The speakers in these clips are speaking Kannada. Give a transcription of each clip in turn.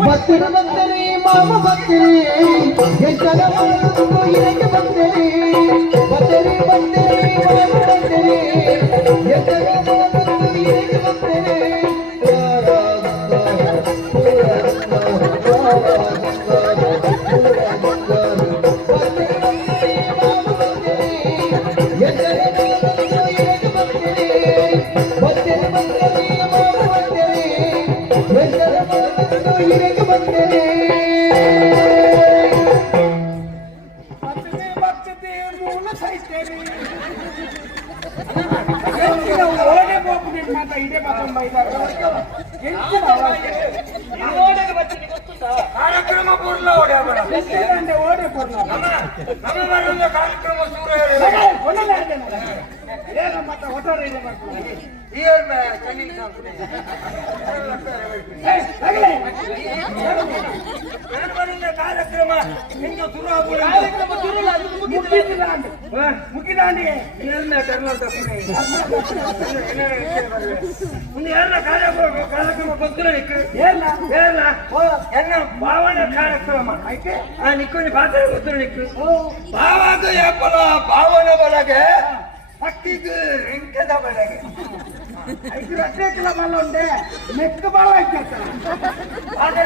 ಭಕ್ತರು ಬಂದರೆ ಮಾಮ ಭಕ್ತರೇ ಎಂಟರ ಇದಕ್ಕೆ ಬಂದರೆ ಭಕ್ತರೇ ಬಂದರೆ ಮಾಮ ಬಂದರೆ ಎಂಟರ ಇದಕ್ಕೆ ಬಂದರೆ ಕಾರ್ಯಕ್ರಮ ಪೂರ್ಣ ಕಾರ್ಯಕ್ರಮ ಕಾರ್ಯಕ್ರಮ ಮುಗಿದಾಂಡಿ ಕಾರ್ಯಕ್ರಮ ಗೊತ್ತಿಲ್ಲ ಎನ್ನ ಭಾವನ ಕಾರ್ಯಕ್ರಮ ನಿಕ್ಕೊಂಡು ಪಾತ್ರ ಗೊತ್ತಿಲ್ಲ ನಿಕ್ಕು ಭಾವಾಗ ಯಾಪಲ ಭಾವನ ಬಳಗೆ ಅಕ್ಕಿಗೆ ರಿಂಕದ ಬಳಗೆ ಐದು ರಸೇಕಲ ಬಲ ಉಂಡೆ ಮೆಕ್ಕ ಬಲ ಐತೆ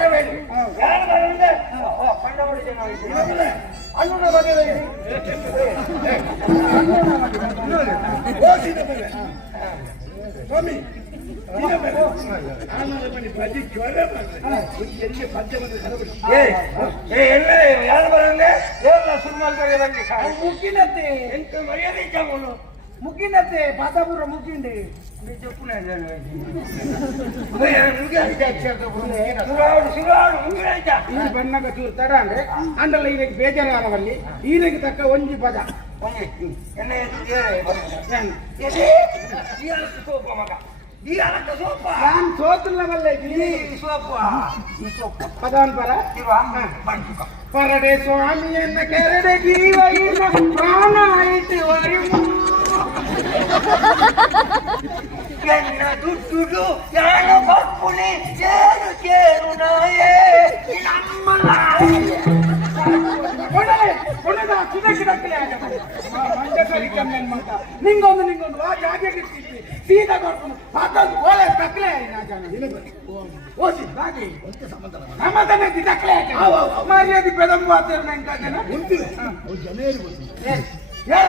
ಬೇಡಿ ಯಾರು ಬರಂದೆ ಕಂಡ ಹೊಡಿದೆ ಅನ್ನದ ಬಗ್ಗೆ ಸ್ವಾಮಿ ಯಾರು ಬರಂದೆ ಮುಗಿನತ್ತೆ ಎಂತ ಮರ್ಯಾದೆ ಚಾಮೂನು ಮುಗಿನತ್ತೆ ಪಾತಾಪುರ ಮುಗಿಂಡೆ ಬಣ್ಣಗ ಚೂರು ತಡ ಅಂದ್ರೆ ಅಂಡಲ್ಲ ಇದಕ್ಕೆ ಬೇಜಾರವಲ್ಲಿ ಈರಿಗೆ ತಕ್ಕ ಒಂಜಿ ಪದ ಮಗ ನಾನು ಸೋತಲ್ಲ ಬಲ್ಲೆ ಪದಾನ್ ಪರ ಪರಡೆ ಸ್ವಾಮಿಯನ್ನ ಕೆರಡೆ ಜೀವಗಿನ ಪ್ರಾಣ ಐತಿ ಎನ್ನ ದುಡ್ಡು ಯಾಣ ಬಕ್ಕುನಿ ಸೇರು ಕೇರು ನಾಯೇ ನಮ್ಮಲ್ಲ ನಿಂಗೊಂದು ಆ ಜಾಗೆಗೆ ಸೀದಾ ಕೊಡ್ಕೊಂಡು ಮತ್ತೊಂದು ಓಲೆ ತಕ್ಕಲೆ ಓದಿ ಬಾಗಿ ಸಮಾಧಾನ ತಕ್ಕಲೆ ಮರ್ಯಾದೆ ಬೆದಮು ಆತ